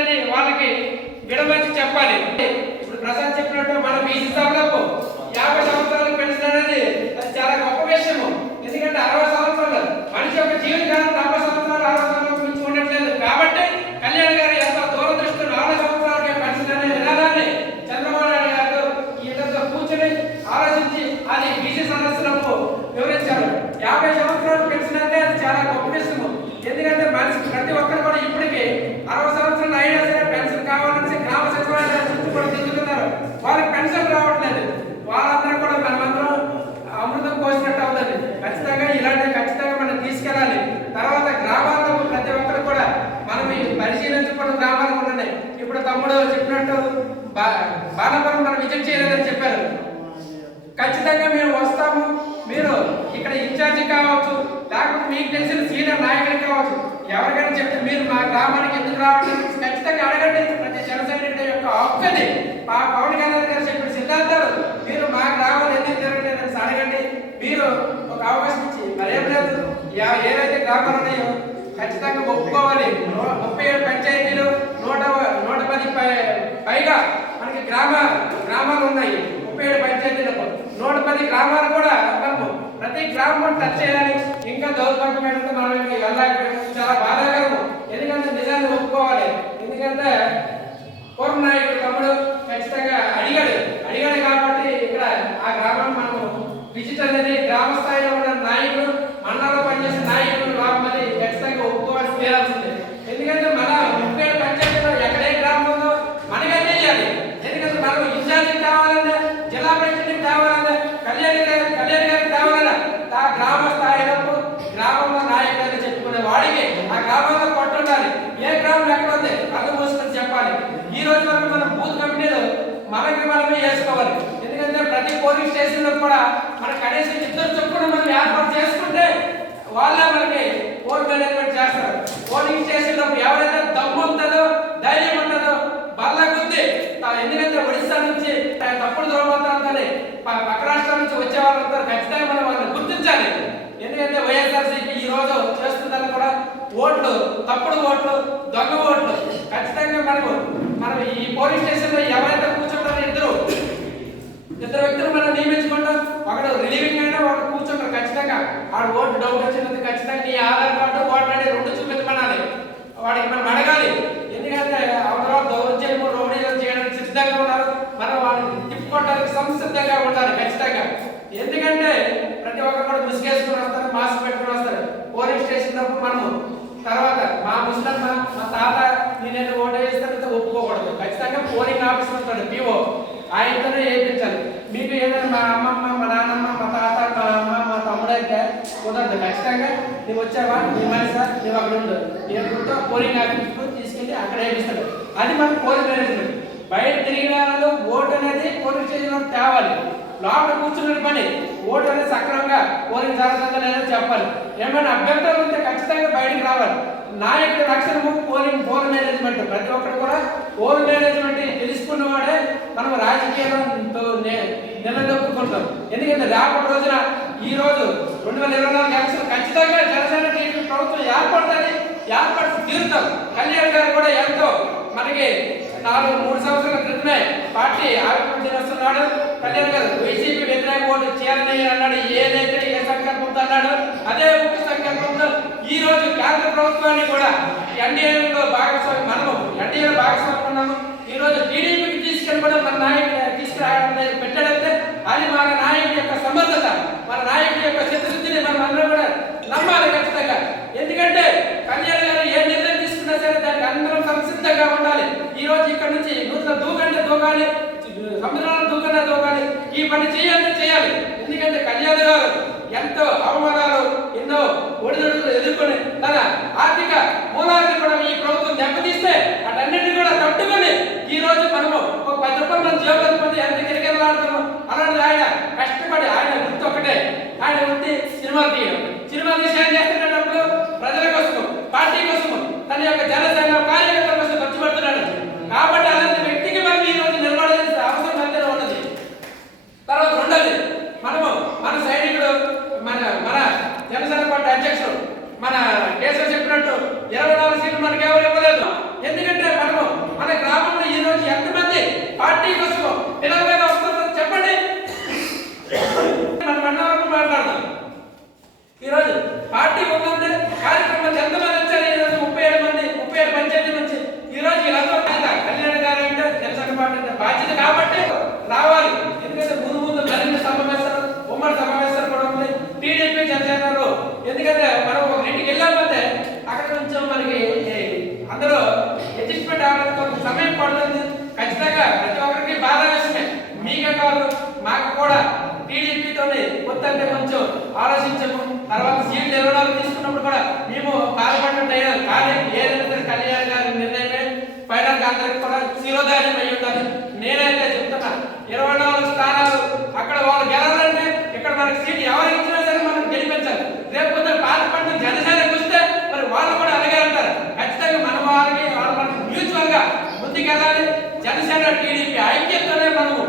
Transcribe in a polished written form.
అనేది వాళ్ళకి విడమర్చి చెప్పాలి. ఇప్పుడు ప్రసాద్ చెప్పినట్టు మన బీసీ సభలకు 50 సంవత్సరాలకు పెన్షన్ అనేది అది చాలా గొప్ప విషయము. ఎందుకంటే 60 సంవత్సరాలు మనిషి యొక్క జీవితకాలం 70 సంవత్సరాలు 60 సంవత్సరాలు మించి ఉండట్లేదు. కాబట్టి కళ్యాణ్ గారు ఎంతో దూరదృష్టి 4 సంవత్సరాలకే పెన్షన్ అనే విధానాన్ని చంద్రబాబు నాయుడు గారు ఈ ఇద్దరితో కూర్చొని ఆలోచించి అది బీసీ సదస్సులకు వివరించారు. 50 సంవత్సరాలు పెన్షన్ అంటే అది చాలా గొప్ప విషయము. ఎందుకంటే మనిషి ప్రతి ఒక్కరు కూడా ఇప్పటికీ 60 సంవత్సరాలు అయినా సరే పెన్షన్ కావాలని గ్రామ సచివాలయాల చుట్టూ కూడా తిరుగుతున్నారు. వాళ్ళకి పెన్షన్ రావట్లేదు. వాళ్ళందరూ కూడా మనమందరం అమృతం పోసినట్టు అవుతుంది. ఖచ్చితంగా ఇలాంటివి ఖచ్చితంగా మనం తీసుకెళ్ళాలి. తర్వాత గ్రామాల్లో ప్రతి ఒక్కరు కూడా మనం పరిశీలించుకున్న గ్రామాలు ఉన్నాయి. ఇప్పుడు తమ్ముడు చెప్పినట్టు బాణపురం మనం విజిట్ చేయలేదని చెప్పారు. ఖచ్చితంగా మేము వస్తాము. మీరు ఇక్కడ ఇన్ఛార్జి కావచ్చు, లేకపోతే మీకు తెలిసిన సీనియర్ నాయకులు కావచ్చు, ఎవరికైనా చెప్తే మీరు మా గ్రామానికి ఎందుకు రావట్లేదు ఖచ్చితంగా అడగండి. ప్రతి జనసైనికుడి యొక్క హక్కుని మా పవన్ కళ్యాణ్ గారు చెప్పిన సిద్ధాంతాలు మీరు మా గ్రామాలు ఎందుకు జరగలేదని అడగండి. మీరు ఒక అవకాశం ఇచ్చి మరేం లేదు, ఏవైతే గ్రామాలు ఉన్నాయో ఖచ్చితంగా ఒప్పుకోవాలి. 37 పంచాయతీలు 110 పైగా మనకి గ్రామాలు ఉన్నాయి. 37 పంచాయతీలకు 110 గ్రామాలు కూడా మనము ప్రతి గ్రామం టచ్ చేయాలి. ఇంకా దౌర్భాగ్యమైన మనం వెళ్ళాలి. చాలా బాధాకరము. ఎందుకంటే నిజాన్ని ఒప్పుకోవాలి. ఎందుకంటే పూర్వ నాయకుడు తమ్ముడు ఖచ్చితంగా అడిగాడు కాబట్టి ఇక్కడ ఆ గ్రామాన్ని మనము విజిట్ అనేది గ్రామ స్థాయిలో ఉన్న నాయకులు, మండలంలో పనిచేసే నాయకులు రామని ఖచ్చితంగా ఒప్పుకోవాల్సి తీరాల్సిందే. ఎందుకంటే మన 37 పంచాయతీలో ఎక్కడే గ్రామం ఉందో మనకే తెలియాలి. ఎందుకంటే మనం ఇన్ఛార్జి కావాలన్నా, జిల్లా ప్రెసిడెంట్ కావాలన్నా, కళ్యాణ్ గారికి కావాలన్నా ఆ గ్రామ స్థాయిలో గ్రామంలో నాయకులని చెప్పుకునే వాడికి ఆ గ్రామంలో కొట్టుండాలి. ఏ గ్రామం ఎక్కడ ఉంది కళ్ళు మూసుకొని చెప్పాలి. ఈ రోజు వరకు మనం బూత్ కమిటీలో మనమే చేసుకోవాలి. ఎందుకంటే ప్రతి పోలింగ్ స్టేషన్ లో కూడా మనం కనీసం 2 చొప్పున మనం ఏర్పాటు చేసుకుంటే వాళ్ళే మనకి పోల్ మేనేజ్మెంట్ చేస్తారు. పోలింగ్ స్టేషన్ లో ఎవరైతే దమ్ము ఉంటుందో, ధైర్యం ఉంటుందో బల్ల గుద్ది, ఎందుకంటే ఒడిశా నుంచి తప్పుడు ధ్రువపత్రాలతోనే పక్క రాష్ట్రాల నుంచి వచ్చే వాళ్ళంతా ఖచ్చితంగా మనం వాళ్ళని గుర్తించాలి. ఎందుకంటే వైఎస్ఆర్సీపీ ఈ రోజు చేస్తుందని కూడా ఓట్లు, తప్పుడు ఓట్లు, దొంగ ఓట్లు ఖచ్చితంగా మనం ఈ పోలీస్ స్టేషన్ లో ఎవరైతే కూర్చుంటారో ఇద్దరు వ్యక్తులు మనం నియమించుకుంటాం. ఒకడు రిలీవింగ్ అయినా ఒకడు కూర్చుంటారు. ఖచ్చితంగా వాడు ఓటు డౌట్ వచ్చినది ఖచ్చితంగా నీ ఆధార్ కార్డు ఓటర్ ఐడి 2 చూపించమనాలి. వాడికి మనం అడగాలి. ఎందుకంటే అవతల దౌర్జన్యం రౌడీలు చేయడానికి సిద్ధంగా ఉన్నారు. మనం వాళ్ళని తిప్పుకోవడానికి సంసిద్ధంగా ఉండాలి ఖచ్చితంగా. ఎందుకంటే ప్రతి ఒక్కరు కూడా ముసుగేసుకుని వస్తారు, మాస్క్ పెట్టుకుని వస్తారు. పోలింగ్ స్టేషన్ లో మనము తర్వాత మా ముస్లమ్మ, మా తాత నేను ఓటు వేస్తానంటే ఒప్పుకోకూడదు. ఖచ్చితంగా పోలింగ్ ఆఫీసర్ ఉంటాడు పిఓ, ఆయనతోనే వేయించాలి. మీకు ఏదైనా మా అమ్మమ్మ, మా నాన్నమ్మ, మా తాత, మా అమ్మ, మా తమ్ముడు అయితే కుదరదు. ఖచ్చితంగా నువ్వు వచ్చావా, నీ మనసా, నువ్వు అక్కడ ఉండు, ఏదో పోలింగ్ ఆఫీస్కు తీసుకెళ్ళి అక్కడ వేయిస్తాడు. అది మన పోలింగ్ మేనేజ్మెంట్. బయట తిరిగిన వాళ్ళు ఓటు అనేది పోలింగ్ స్టేషన్లో తేవాలి. లోపల కూర్చున్న పని ఓటు అనేది సక్రమంగా పోలింగ్ జరుగుతుందా లేదో చెప్పాలి. ఏమైనా అభ్యంతరం ఉంటే ఖచ్చితంగా బయటకు రావాలి. నాయకుడి రక్షణము పోల్ మేనేజ్మెంట్. ప్రతి ఒక్కరు కూడా పోల్ మేనేజ్మెంట్ తెలుసుకున్నవాడే మనం రాజకీయాలతో నిలదొక్కుంటాం. ఎందుకంటే రేపటి రోజున ఈ రోజు 2024 ఎలక్షన్ ఖచ్చితంగా జనసేన ప్రభుత్వం ఏర్పడుతుంది తీరుతాం. కళ్యాణ్ గారు కూడా ఎంతో మనకి 3 సంవత్సరాల క్రితమే పార్టీ ఆవిర్భావ దినోత్సవం నాడు కళ్యాణ్ గారు వైసీపీ వ్యతిరేక ఓటు చేయాలని అన్నాడు. ఏదైతే ఏ సంకల్పంతో అన్నాడు అదే ముఖ్య సంకల్పంతో ఈ రోజు కేంద్ర ప్రభుత్వాన్ని కూడా ఎన్డీఏలో భాగస్వామ్యం ఉన్నాము. ఈ రోజు టీడీపీకి తీసుకెళ్ళి కూడా మన నాయకుడు తీసుకురావడం పెట్టాడంటే అది మన నాయకుడి యొక్క సమర్థత, మన నాయకుడి యొక్క చిత్తశుద్ధిని మనం అందరం కూడా నమ్మాలి ఖచ్చితంగా. ఎందుకంటే కళ్యాణ్ గారు ఏ నిర్ణయం తీసుకున్నా సరే దానికి అందరం సంసిద్ధంగా ఉండాలి. ఈ రోజు ఇక్కడ నుంచి నూతన దూకాలి, సముద్రంలో దూకాలి, ఈ పని చేయాలి. ఎందుకంటే కళ్యాణ్ గారు ఎంతో అవమానాలు, ఎన్నో ఒడిదుడుకులు ఎదుర్కొని తన ఆర్థిక మూలాన్ని కూడా ఈ ప్రభుత్వం దెబ్బతీస్తే అటన్నింటినీ కూడా తట్టుకొని ఈ రోజు మనము ఒక 10 రూపాయలు మన జేబులో పొంది ఎంత కిరకిరలాడుతున్నాం. అలాంటి ఆయన కష్టపడి ఆయన వృత్తి ఒకటే, ఆయన వృత్తి సినిమా తీసి ఏం చేస్తున్నప్పుడు ప్రజల కోసము, పార్టీ కోసము, తన యొక్క జనసేన కార్యకర్తల కోసం ఖర్చు పెడుతున్నాడు. కాబట్టి అలాంటి వ్యక్తికి మనం ఈ రోజు నిలబడాల్సిన అవసరం అంతేనే ఉన్నది. తర్వాత రెండోది మన సైనికుడు మన జనసేన పార్టీ అధ్యక్షుడు మన కేశవ్ చెప్పినట్టు 24 సీట్లు మనకి ఎవరు ఇవ్వలేదు. ఎందుకంటే మనము తీసుకొని కొత్తంటే కొంచెం ఆలోచించము. తర్వాత సీట్లు 24 తీసుకున్నప్పుడు కూడా మేము బాధపడినట్టు అయినా కానీ ఏదైతే కళ్యాణ్ గారి నిర్ణయమే ఫైనల్ గా అందరికి కూడా శిరోధార్యం అయి ఉండాలి. నేనైతే చెప్తున్నా 24 స్థానాలు అక్కడ వాళ్ళు గెలవాలంటే ఇక్కడ మనకి సీట్ ఎవరికి ఇచ్చినా సరే మనం గెలిపించాలి. రేపు పొద్దున బాధపడిన జనసేనకు వస్తే మరి వాళ్ళు కూడా అలాగే అంటారు. ఖచ్చితంగా మన వాళ్ళకి మనకి మ్యూచువల్ గా ముందుకెళ్ళాలి. జనసేన టీడీపీ ఐక్యతనే మనము